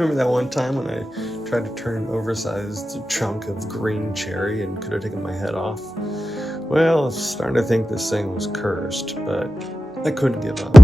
Remember that one time when I tried to turn an oversized chunk of green cherry and could have taken my head off? Well, I was starting to think this thing was cursed, but I couldn't give up.